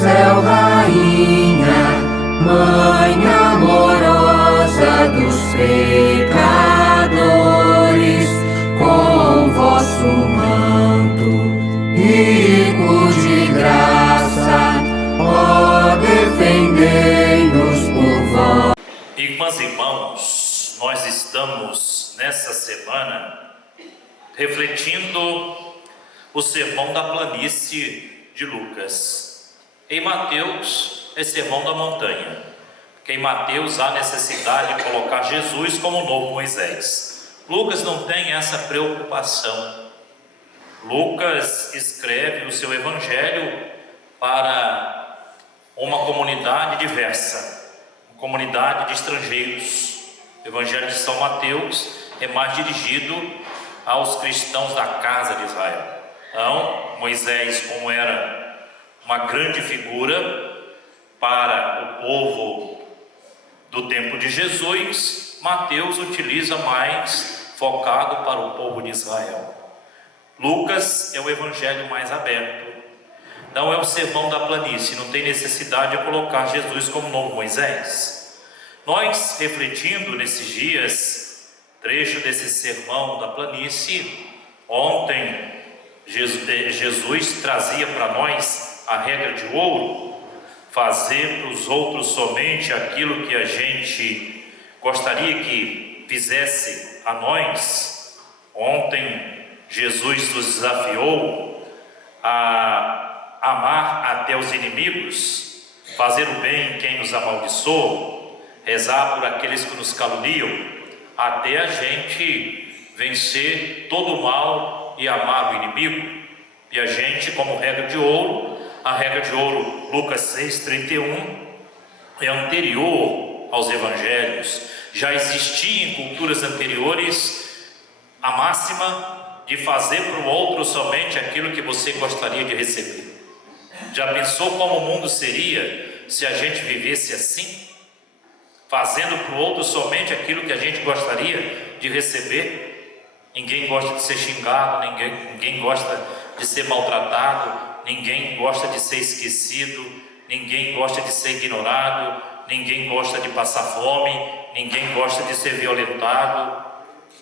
céu, rainha, mãe amorosa dos pecadores, com vosso manto rico de graça, ó, defendei-nos por vós. Irmãs e irmãos, nós estamos nessa semana refletindo o sermão da planície de Lucas. Em Mateus é sermão da montanha, porque em Mateus há necessidade de colocar Jesus como o novo Moisés. Lucas não tem essa preocupação. Lucas escreve o seu evangelho para uma comunidade diversa, uma comunidade de estrangeiros. O evangelho de São Mateus é mais dirigido aos cristãos da casa de Israel. Então, Moisés, como era uma grande figura para o povo do tempo de Jesus, Mateus utiliza mais focado para o povo de Israel. Lucas é o evangelho mais aberto. Não é o sermão da planície, não tem necessidade de colocar Jesus como novo Moisés. Nós, refletindo nesses dias, trecho desse sermão da planície, ontem Jesus trazia para nós a regra de ouro: fazer para os outros somente aquilo que a gente gostaria que fizesse a nós. Ontem Jesus nos desafiou a amar até os inimigos, fazer o bem em quem nos amaldiçoa, rezar por aqueles que nos caluniam, até a gente vencer todo o mal e amar o inimigo. E a gente, como regra de ouro, a regra de ouro, Lucas 6,31, é anterior aos evangelhos. Já existia em culturas anteriores a máxima de fazer para o outro somente aquilo que você gostaria de receber. Já pensou como o mundo seria se a gente vivesse assim? Fazendo para o outro somente aquilo que a gente gostaria de receber? Ninguém gosta de ser xingado, ninguém gosta de ser maltratado, ninguém gosta de ser esquecido, ninguém gosta de ser ignorado, ninguém gosta de passar fome, ninguém gosta de ser violentado,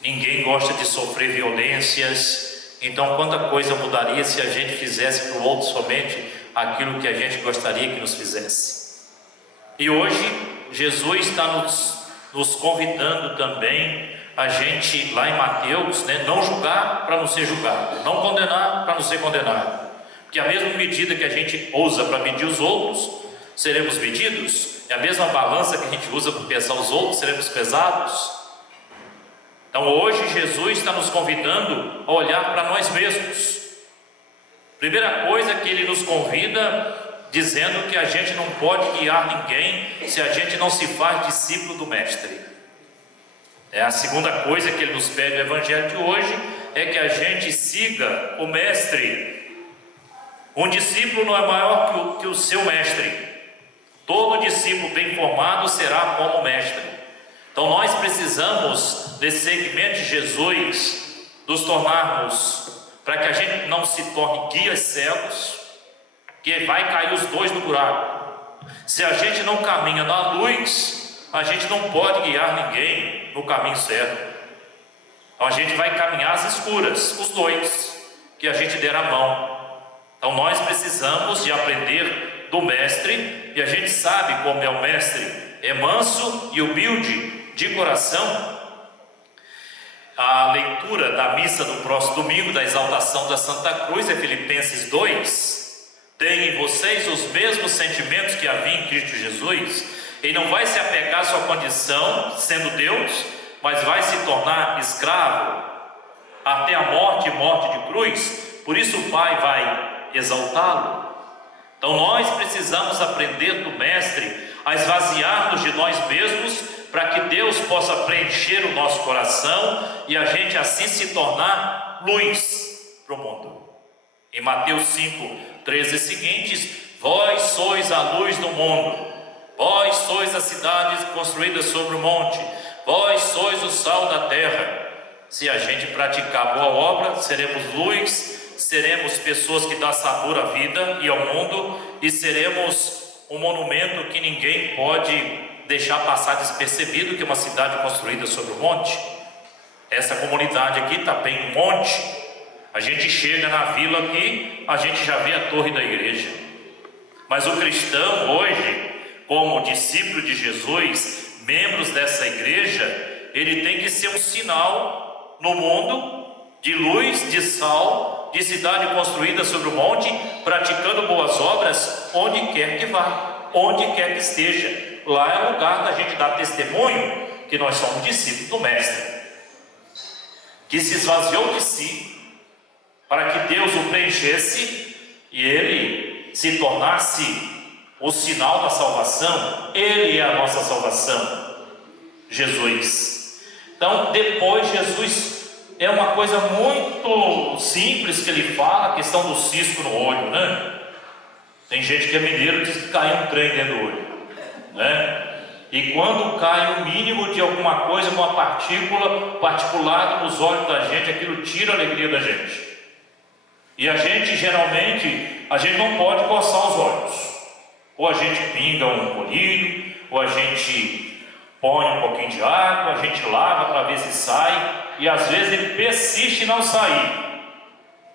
ninguém gosta de sofrer violências. Então, quanta coisa mudaria se a gente fizesse para o outro somente aquilo que a gente gostaria que nos fizesse. E hoje Jesus está nos convidando também a gente, lá em Mateus, não julgar para não ser julgado, não condenar para não ser condenado, porque a mesma medida que a gente usa para medir os outros, seremos medidos, é a mesma balança que a gente usa para pesar os outros, seremos pesados. Então hoje Jesus está nos convidando a olhar para nós mesmos. Primeira coisa que Ele nos convida, dizendo que a gente não pode guiar ninguém se a gente não se faz discípulo do Mestre. A segunda coisa que Ele nos pede no Evangelho de hoje é que a gente siga o Mestre. Um discípulo não é maior que o seu Mestre. Todo discípulo bem formado será como Mestre. Então nós precisamos, desse segmento de Jesus, nos tornarmos, para que a gente não se torne guias cegos, que vai cair os dois no buraco. Se a gente não caminha na luz, a gente não pode guiar ninguém no caminho certo. Então a gente vai caminhar às escuras, os dois, que a gente der a mão. Então nós precisamos de aprender do Mestre, e a gente sabe como é o Mestre: é manso e humilde de coração. A leitura da missa do próximo domingo, da exaltação da Santa Cruz, é Filipenses 2. Tem em vocês os mesmos sentimentos que havia em Cristo Jesus. Ele não vai se apegar à sua condição, sendo Deus, mas vai se tornar escravo até a morte e morte de cruz. Por isso o Pai vai exaltá-lo. Então nós precisamos aprender do Mestre a esvaziar-nos de nós mesmos, para que Deus possa preencher o nosso coração e a gente assim se tornar luz para o mundo. Em Mateus 5:13 e seguintes: vós sois a luz do mundo, vós sois a cidade construída sobre o monte, vós sois o sal da terra. Se a gente praticar boa obra, seremos luz seremos pessoas que dão sabor à vida e ao mundo, e seremos um monumento que ninguém pode deixar passar despercebido, que é uma cidade construída sobre um monte. Essa comunidade aqui está bem no monte. A gente chega na vila aqui, a gente já vê a torre da igreja. Mas o cristão hoje, como discípulo de Jesus, membros dessa igreja, ele tem que ser um sinal no mundo de luz, de sal, de cidade construída sobre o monte, praticando boas obras onde quer que vá, onde quer que esteja. Lá é o lugar da gente dar testemunho que nós somos discípulos do Mestre, que se esvaziou de si para que Deus o preenchesse e ele se tornasse o sinal da salvação. Ele é a nossa salvação, Jesus. Então, depois Jesus, é uma coisa muito simples que ele fala, a questão do cisco no olho, né? Tem gente que é mineiro e diz que caiu um trem dentro do olho, né? E quando cai o mínimo de alguma coisa, uma partícula particulada nos olhos da gente, aquilo tira a alegria da gente. E a gente, geralmente, a gente não pode coçar os olhos. Ou a gente pinga um colírio, ou a gente põe um pouquinho de água, a gente lava para ver se sai, e às vezes ele persiste em não sair.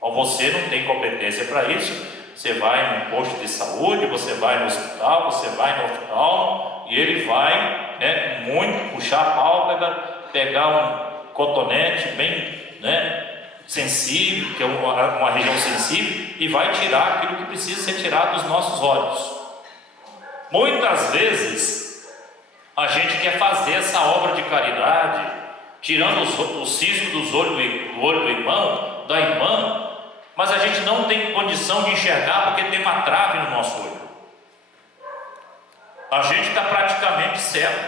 Ou você não tem competência para isso, você vai num posto de saúde, você vai no hospital, você vai no oftalmo, e ele vai, muito puxar a pálpebra, pegar um cotonete bem, sensível, que é uma região sensível, e vai tirar aquilo que precisa ser tirado dos nossos olhos. Muitas vezes a gente quer fazer essa obra de caridade, tirando o cisco do olho do irmão, da irmã, mas a gente não tem condição de enxergar porque tem uma trave no nosso olho. A gente está praticamente cego,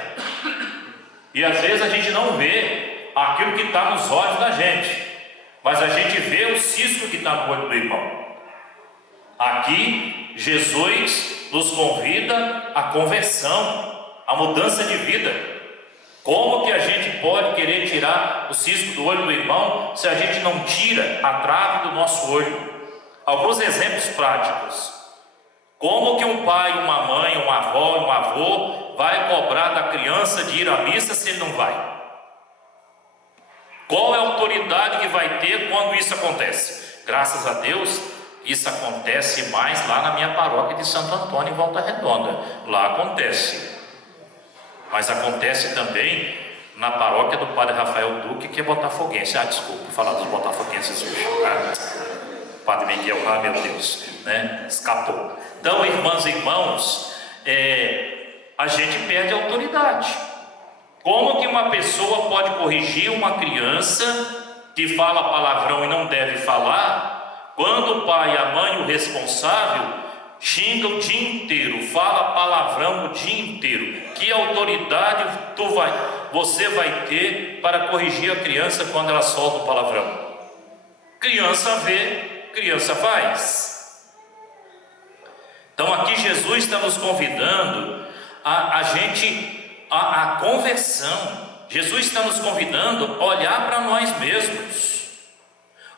e às vezes a gente não vê aquilo que está nos olhos da gente, mas a gente vê o cisco que está no olho do irmão. Aqui Jesus nos convida à conversão, à mudança de vida. Como que a gente pode querer tirar o cisco do olho do irmão se a gente não tira a trave do nosso olho? Alguns exemplos práticos. Como que um pai, uma mãe, uma avó, um avô vai cobrar da criança de ir à missa se ele não vai? Qual é a autoridade que vai ter quando isso acontece? Graças a Deus, isso acontece mais lá na minha paróquia de Santo Antônio, em Volta Redonda. Lá acontece. Mas acontece também na paróquia do Padre Rafael Duque, que é botafoguense. Desculpa falar dos botafoguenses hoje. Padre Miguel, meu Deus, escapou. Então, irmãs e irmãos, a gente perde a autoridade. Como que uma pessoa pode corrigir uma criança que fala palavrão e não deve falar, quando o pai, a mãe, o responsável xinga o dia inteiro, fala palavrão o dia inteiro? Que autoridade você vai ter para corrigir a criança quando ela solta o palavrão? Criança vê, criança faz. Então aqui Jesus está nos convidando a conversão. Jesus está nos convidando a olhar para nós mesmos.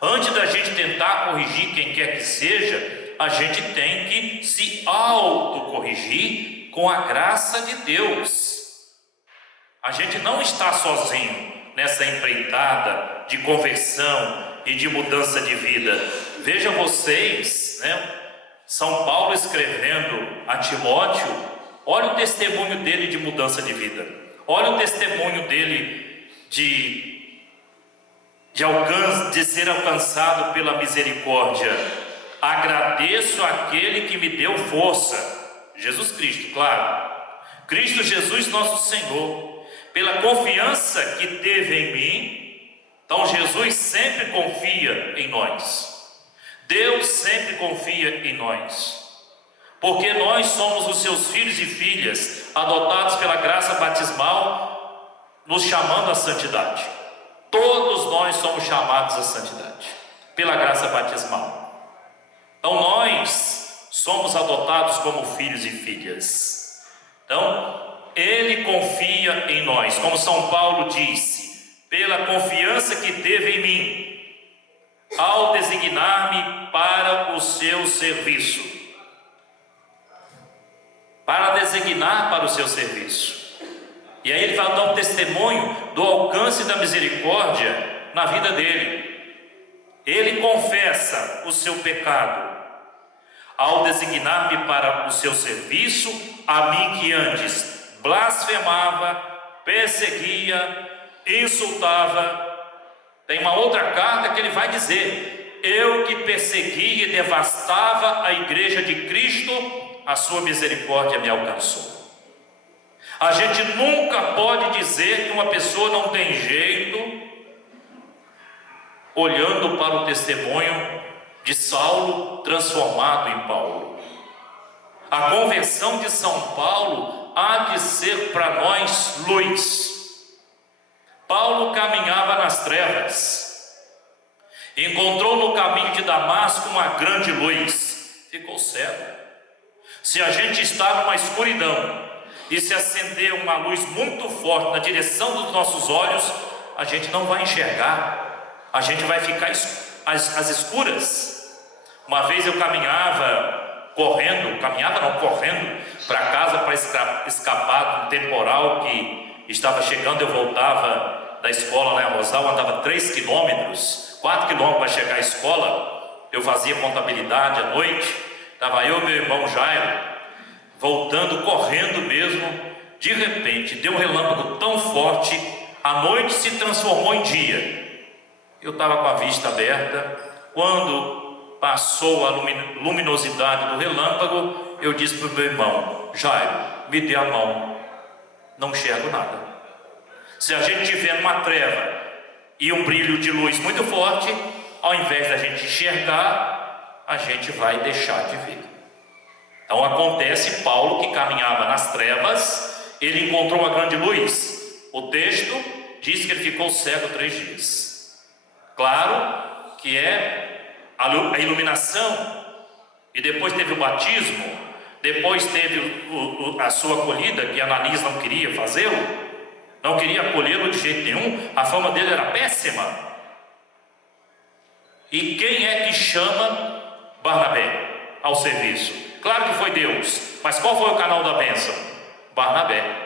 Antes da gente tentar corrigir quem quer que seja, a gente tem que se autocorrigir com a graça de Deus. A gente não está sozinho nessa empreitada de conversão e de mudança de vida. Vejam vocês, São Paulo escrevendo a Timóteo, olha o testemunho dele de mudança de vida, olha o testemunho dele de ser alcançado pela misericórdia. Agradeço àquele que me deu força, Jesus Cristo, claro, Cristo Jesus nosso Senhor, pela confiança que teve em mim. Então Jesus sempre confia em nós, Deus sempre confia em nós, porque nós somos os seus filhos e filhas, adotados pela graça batismal, nos chamando à santidade. Todos nós somos chamados à santidade pela graça batismal. Então nós somos adotados como filhos e filhas. Então Ele confia em nós, como São Paulo disse, pela confiança que teve em mim. ao designar-me para o seu serviço. Para designar para o seu serviço. E aí ele vai dar um testemunho do alcance da misericórdia na vida dele. Ele confessa o seu pecado ao designar-me para o seu serviço, a mim que antes blasfemava, perseguia, insultava. Tem uma outra carta que ele vai dizer: eu que perseguia e devastava a igreja de Cristo, a sua misericórdia me alcançou. A gente nunca pode dizer que uma pessoa não tem jeito, olhando para o testemunho de Saulo transformado em Paulo. A conversão de São Paulo há de ser para nós luz. Paulo caminhava nas trevas, encontrou no caminho de Damasco uma grande luz, ficou cego. Se a gente está numa escuridão e se acender uma luz muito forte na direção dos nossos olhos, a gente não vai enxergar, a gente vai ficar às escuras. Uma vez eu correndo para casa para escapar de um temporal que estava chegando. Eu voltava da escola lá em Arrozal, andava 3 quilômetros, 4 quilômetros para chegar à escola. Eu fazia contabilidade à noite, estava eu e meu irmão Jairo, voltando, correndo mesmo. De repente, deu um relâmpago tão forte, a noite se transformou em dia. Eu estava com a vista aberta. Quando passou a luminosidade do relâmpago, eu disse para o meu irmão: Jairo, me dê a mão, não enxergo nada. Se a gente tiver uma treva e um brilho de luz muito forte, ao invés da gente enxergar, a gente vai deixar de ver. Então acontece, Paulo, que caminhava nas trevas, ele encontrou uma grande luz. O texto diz que ele ficou cego 3 dias. Claro que é a iluminação, e depois teve o batismo, depois teve a sua acolhida, que Ananias não queria fazê-lo, não queria acolhê-lo de jeito nenhum, a fama dele era péssima. E quem é que chama Barnabé ao serviço? Claro que foi Deus, mas qual foi o canal da bênção? Barnabé.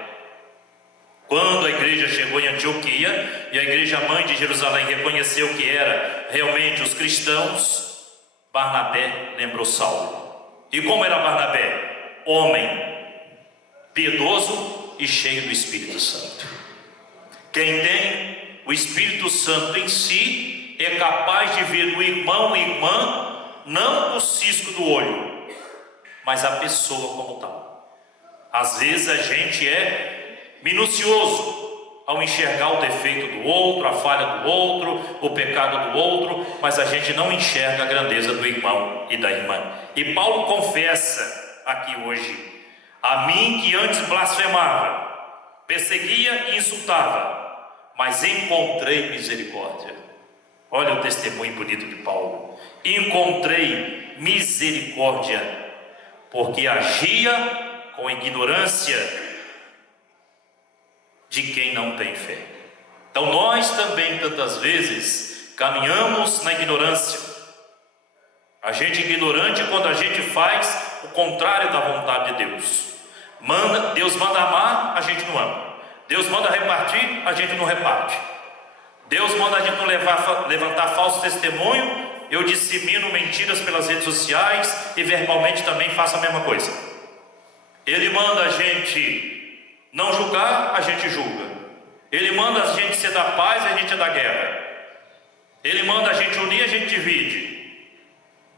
Quando a igreja chegou em Antioquia e a igreja mãe de Jerusalém reconheceu que era realmente os cristãos, Barnabé lembrou Saulo. E como era Barnabé? Homem piedoso e cheio do Espírito Santo. Quem tem o Espírito Santo em si é capaz de ver no irmão e irmã não o cisco do olho, mas a pessoa como tal. Às vezes a gente é minucioso ao enxergar o defeito do outro, a falha do outro, o pecado do outro, mas a gente não enxerga a grandeza do irmão e da irmã. E Paulo confessa aqui hoje: a mim que antes blasfemava, perseguia e insultava, mas encontrei misericórdia. Olha o testemunho bonito de Paulo: encontrei misericórdia, porque agia com ignorância de quem não tem fé. Então nós também tantas vezes caminhamos na ignorância. A gente é ignorante quando a gente faz o contrário da vontade de Deus. Deus manda amar, a gente não ama. Deus manda repartir, a gente não reparte. Deus manda a gente não levantar falso testemunho. Eu dissemino mentiras pelas redes sociais e verbalmente também faço a mesma coisa. Ele manda a gente não julgar, a gente julga. Ele manda a gente ser da paz, a gente é da guerra. Ele manda a gente unir, a gente divide.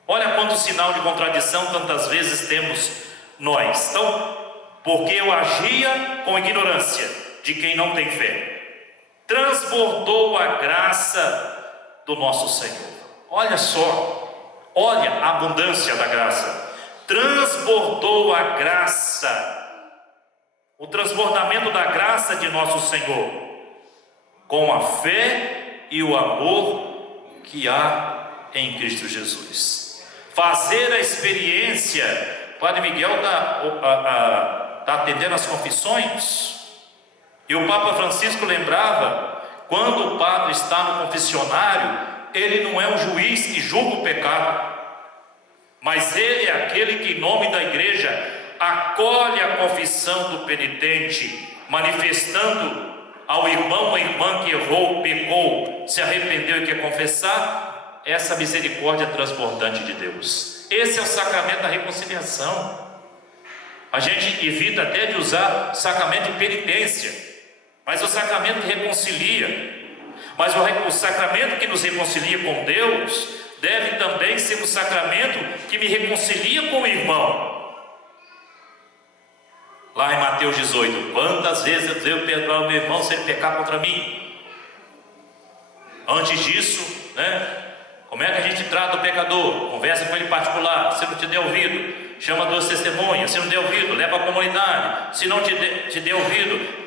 Olha quanto sinal de contradição tantas vezes temos nós. Então, porque eu agia com ignorância de quem não tem fé, transbordou a graça do nosso Senhor. Olha só, olha a abundância da graça. Transbordou a graça, o transbordamento da graça de nosso Senhor, com a fé e o amor que há em Cristo Jesus. Fazer a experiência. Padre Miguel está atendendo as confissões, e o Papa Francisco lembrava: quando o padre está no confessionário, ele não é um juiz que julga o pecado, mas ele é aquele que, em nome da igreja, acolhe a confissão do penitente, manifestando ao irmão ou irmã que errou, pecou, se arrependeu e quer confessar, essa misericórdia transbordante de Deus. Esse é o sacramento da reconciliação. A gente evita até de usar o sacramento de penitência, mas o sacramento que reconcilia. Mas o sacramento que nos reconcilia com Deus deve também ser um sacramento que me reconcilia com o irmão. Lá em Mateus 18, quantas vezes eu devo perdoar o meu irmão se ele pecar contra mim? Antes disso, como é que a gente trata o pecador? Conversa com ele em particular. Se não te der ouvido, chama duas testemunhas. Se não der ouvido, leva a comunidade. Se não te der ouvido,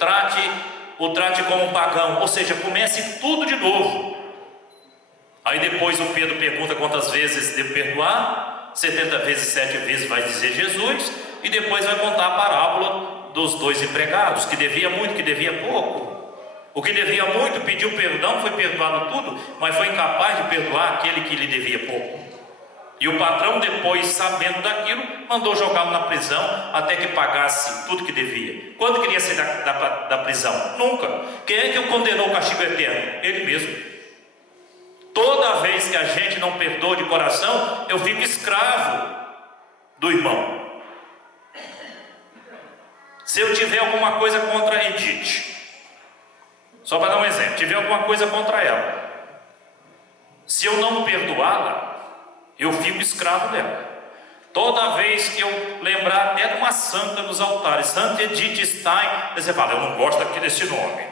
o trate como um pagão. Ou seja, comece tudo de novo. Aí depois o Pedro pergunta quantas vezes devo perdoar. 70 vezes 7 vezes vai dizer Jesus. E depois vai contar a parábola dos dois empregados, que devia muito, que devia pouco. O que devia muito pediu perdão, foi perdoado tudo, mas foi incapaz de perdoar aquele que lhe devia pouco. E o patrão, depois, sabendo daquilo, mandou jogá-lo na prisão até que pagasse tudo que devia. Quando queria sair da prisão? Nunca. Quem é que o condenou ao castigo eterno? Ele mesmo. Toda vez que a gente não perdoa de coração, eu fico escravo do irmão. Se eu tiver alguma coisa contra a Edith, só para dar um exemplo, tiver alguma coisa contra ela, se eu não perdoá-la, eu fico escravo dela. Toda vez que eu lembrar até de uma santa nos altares, Santa Edith Stein, você fala, eu não gosto aqui desse nome,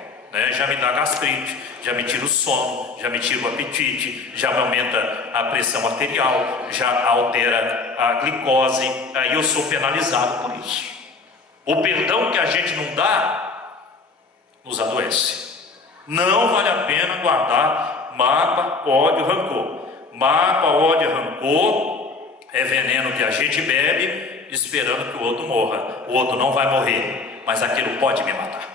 já me dá gastrite, já me tira o sono, já me tira o apetite, já me aumenta a pressão arterial, já altera a glicose, aí eu sou penalizado por isso. O perdão que a gente não dá nos adoece. Não vale a pena guardar mágoa, ódio, rancor. Mágoa, ódio, rancor é veneno que a gente bebe esperando que o outro morra. O outro não vai morrer, mas aquilo pode me matar.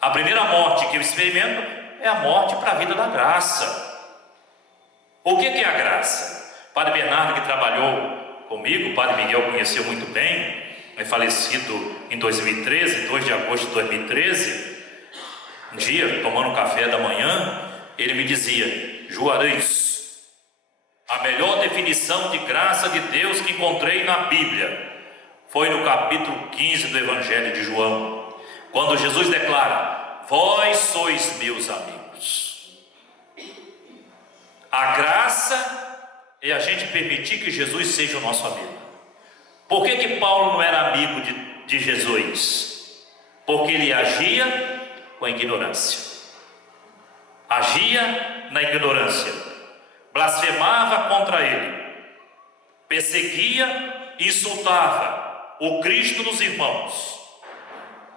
A primeira morte que eu experimento é a morte para a vida da graça. O que é a graça? O Padre Bernardo, que trabalhou comigo, o Padre Miguel conheceu muito bem, é falecido em 2013, 2 de agosto de 2013. Um dia, tomando um café da manhã, ele me dizia: Juarez, a melhor definição de graça de Deus que encontrei na Bíblia foi no capítulo 15 do Evangelho de João, quando Jesus declara: vós sois meus amigos. A graça é a gente permitir que Jesus seja o nosso amigo. Por que Paulo não era amigo de Jesus? Porque ele agia com a ignorância. Agia na ignorância. Blasfemava contra ele. Perseguia e insultava o Cristo dos irmãos.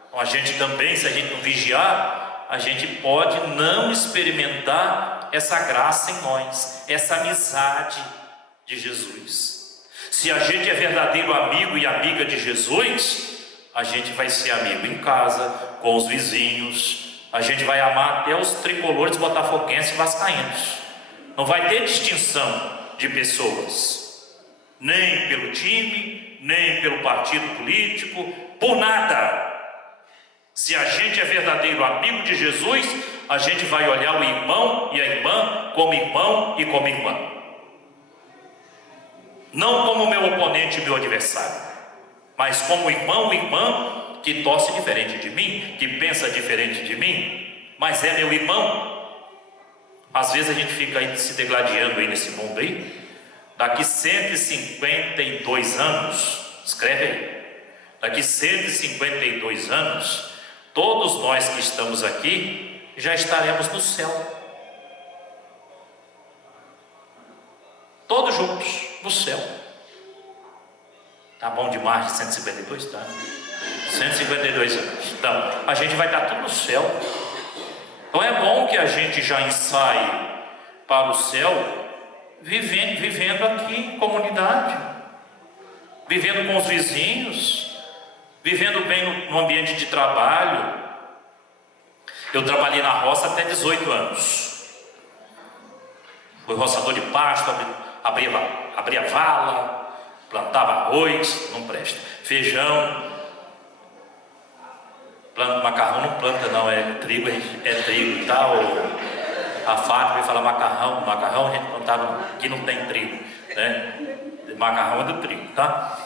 Então, a gente também, se a gente não vigiar, a gente pode não experimentar essa graça em nós, essa amizade de Jesus. Se a gente é verdadeiro amigo e amiga de Jesus, a gente vai ser amigo em casa, com os vizinhos, a gente vai amar até os tricolores botafoguenses e vascaínos. Não vai ter distinção de pessoas, nem pelo time, nem pelo partido político, por nada. Se a gente é verdadeiro amigo de Jesus, a gente vai olhar o irmão e a irmã como irmão e como irmã. Não como meu oponente e meu adversário, mas como irmão e irmã que torce diferente de mim, que pensa diferente de mim, mas é meu irmão. Às vezes a gente fica aí se degladiando aí nesse mundo aí. Daqui 152 anos, escreve aí, daqui 152 anos, todos nós que estamos aqui já estaremos no céu. Todos juntos no céu. Tá bom demais de 152, tá? 152 anos. Então, a gente vai estar tudo no céu. Então é bom que a gente já ensaie para o céu, vivendo aqui em comunidade, vivendo com os vizinhos, vivendo bem no ambiente de trabalho. Eu trabalhei na roça até 18 anos. Fui roçador de pasto, abria vala, plantava arroz, não presta. Feijão, macarrão não planta não, é trigo, tá? A Fátima vai falar macarrão a gente plantava, aqui não tem trigo, né? Macarrão é do trigo, tá?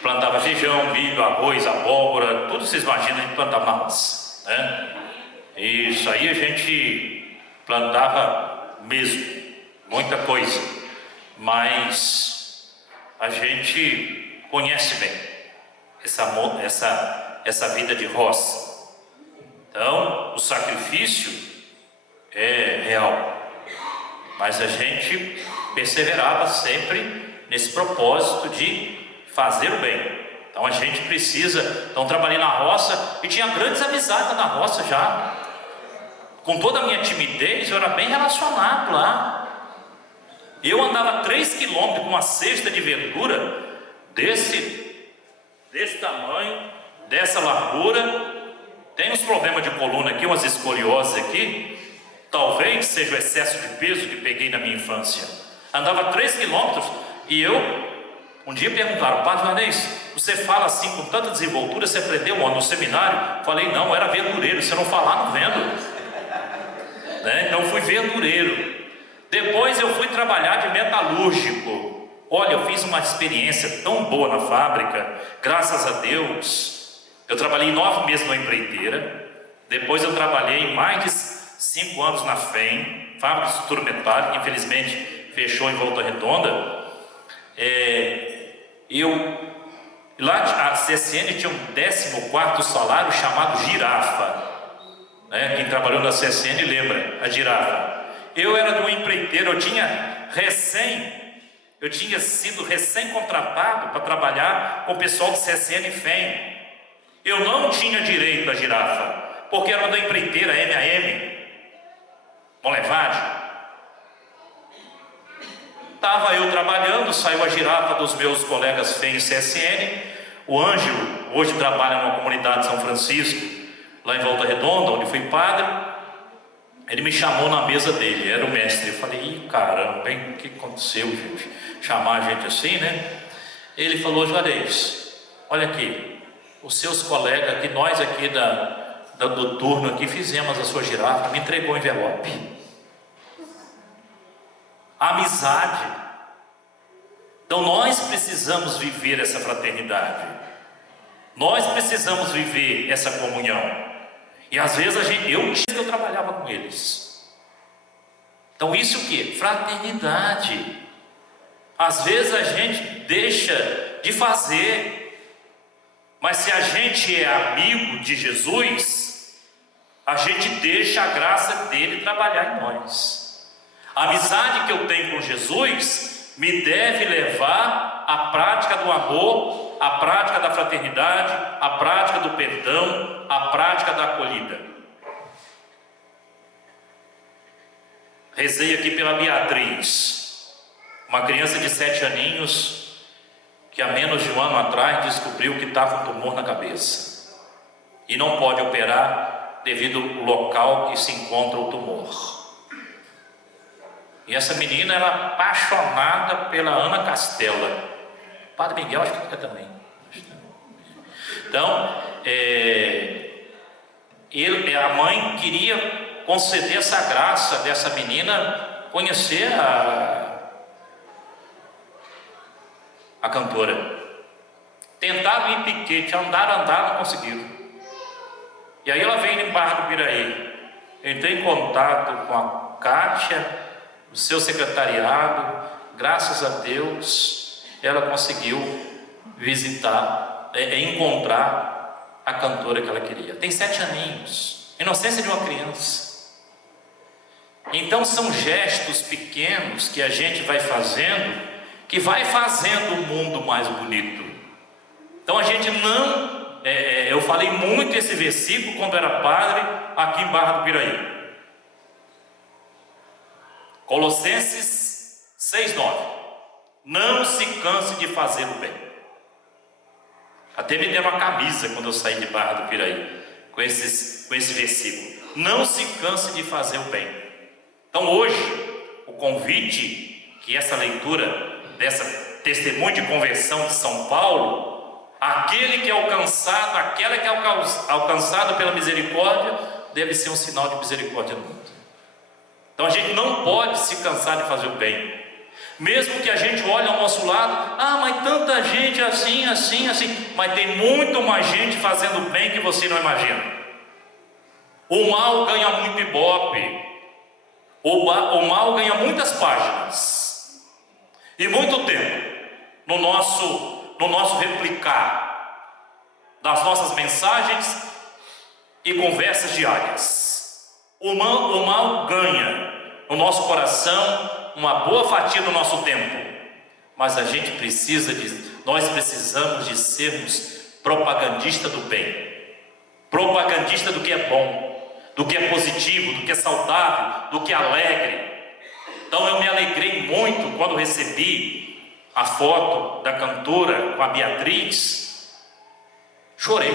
Plantava feijão, milho, arroz, abóbora, tudo vocês imaginam, a gente plantava na roça, né? Isso aí a gente plantava mesmo, muita coisa, mas a gente conhece bem essa vida de roça. Então o sacrifício é real, mas a gente perseverava sempre nesse propósito de fazer o bem. Então a gente precisa. Então trabalhei na roça e tinha grandes amizades na roça já. Com toda a minha timidez, eu era bem relacionado lá. Eu andava 3 quilômetros com uma cesta de verdura desse tamanho, dessa largura. Tem uns problemas de coluna aqui, umas escolioses aqui. Talvez seja o excesso de peso que peguei na minha infância. Andava 3 quilômetros e um dia perguntaram: Padre Vanês, você fala assim com tanta desenvoltura, você aprendeu onde? No seminário? Falei: não, eu era verdureiro, se eu não falar, não vendo. Né? Então fui verdureiro. Depois eu fui trabalhar de metalúrgico. Olha, eu fiz uma experiência tão boa na fábrica, graças a Deus. Eu trabalhei 9 meses numa empreiteira. Depois eu trabalhei mais de 5 anos na FEM, fábrica de estrutura metálica, infelizmente fechou em Volta Redonda. Lá a CSN tinha um 14º salário chamado girafa, né? Quem trabalhou na CSN lembra a girafa. Eu era de uma empreiteira, eu tinha sido recém-contratado para trabalhar com o pessoal do CSN e FEM. Eu não tinha direito à girafa, porque era da empreiteira MAM, Molevade. Estava eu trabalhando, saiu a girafa dos meus colegas FEM e CSN. O Ângelo hoje trabalha numa comunidade de São Francisco, lá em Volta Redonda, onde fui padre. Ele me chamou na mesa dele, era o mestre. Eu falei: ih, caramba, hein? O que aconteceu, gente? Chamar a gente assim, né? Ele falou: Juarez, olha aqui, os seus colegas, que nós aqui do turno aqui fizemos a sua girafa, me entregou o envelope. Amizade. Então nós precisamos viver essa fraternidade, nós precisamos viver essa comunhão. E às vezes eu trabalhava com eles. Então isso o que? Fraternidade. Às vezes a gente deixa de fazer, mas se a gente é amigo de Jesus, a gente deixa a graça dele trabalhar em nós. A amizade que eu tenho com Jesus me deve levar à prática do amor, à prática da fraternidade, à prática do perdão, à prática da acolhida. Rezei aqui pela Beatriz, uma criança de 7 aninhos, que há menos de 1 ano atrás descobriu que está com tumor na cabeça e não pode operar devido ao local que se encontra o tumor. E essa menina era apaixonada pela Ana Castela. O Padre Miguel acho que fica também. Então, a mãe queria conceder essa graça dessa menina conhecer a cantora. Tentaram ir em piquete, andaram, não conseguiram. E aí ela veio em Barra do Piraí. Entrei em contato com a Kátia, o seu secretariado. Graças a Deus ela conseguiu visitar, encontrar a cantora que ela queria. Tem 7 aninhos, inocência de uma criança. Então são gestos pequenos que a gente vai fazendo, que vai fazendo o mundo mais bonito. Então a gente não... eu falei muito esse versículo quando era padre aqui em Barra do Piraí. Colossenses 6,9. Não se canse de fazer o bem. Até me deram uma camisa quando eu saí de Barra do Piraí com esse versículo. Não se canse de fazer o bem. Então hoje convite que essa leitura dessa testemunho de conversão de São Paulo, aquele que é alcançado, aquela que é alcançada pela misericórdia, deve ser um sinal de misericórdia no mundo. Então a gente não pode se cansar de fazer o bem, mesmo que a gente olhe ao nosso lado, mas tanta gente assim, mas tem muito mais gente fazendo bem que você não imagina. O mal ganha muito ibope, o mal ganha muitas páginas e muito tempo no nosso replicar das nossas mensagens e conversas diárias. O mal ganha no nosso coração uma boa fatia do nosso tempo, mas nós precisamos de sermos propagandista do bem, propagandista do que é bom, do que é positivo, do que é saudável, do que é alegre. Então eu me alegrei muito quando recebi a foto da cantora com a Beatriz. Chorei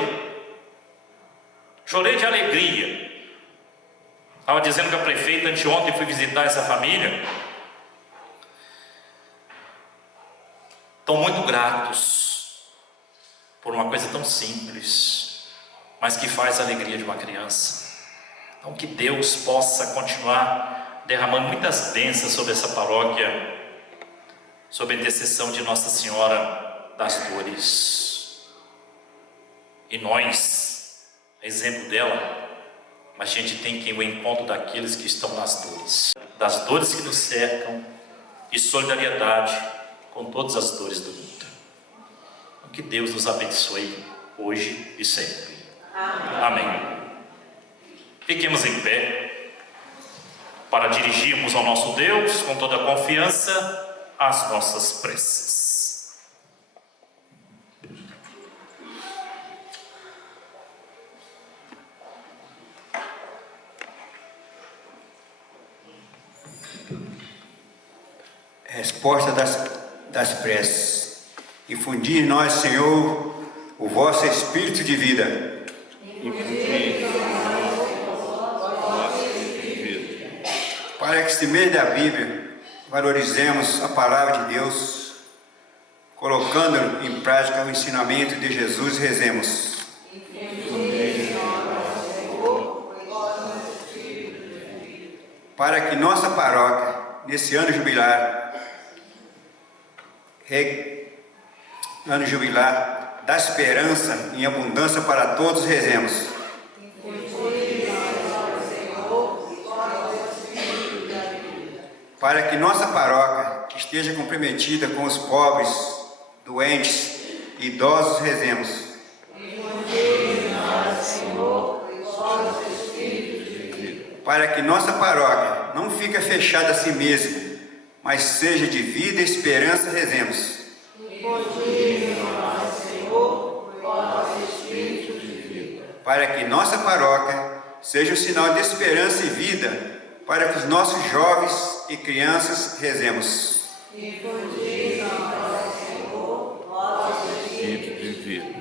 de alegria. Estava dizendo que a prefeita anteontem foi visitar essa família. Estão muito gratos por uma coisa tão simples, mas que faz a alegria de uma criança. Então que Deus possa continuar derramando muitas bênçãos sobre essa paróquia, sob a intercessão de Nossa Senhora das Dores. E nós, exemplo dela, mas a gente tem que ir ao encontro daqueles que estão nas dores, das dores que nos cercam, e solidariedade com todas as dores do mundo. Que Deus nos abençoe hoje e sempre. Amém. Fiquemos em pé para dirigirmos ao nosso Deus com toda a confiança as nossas preces. Resposta das preces. Infundi em nós, Senhor, o vosso Espírito de vida. Para que este mês da Bíblia valorizemos a palavra de Deus, colocando em prática o ensinamento de Jesus, rezemos. Para que nossa paróquia, nesse ano jubilar da esperança em abundância para todos, rezemos. Para que nossa paróquia esteja comprometida com os pobres, doentes e idosos, rezemos. Para que nossa paróquia não fique fechada a si mesma, mas seja de vida e esperança, rezemos. Para que nossa paróquia seja um sinal de esperança e vida, para que os nossos jovens e crianças, rezemos. Espírito de vida.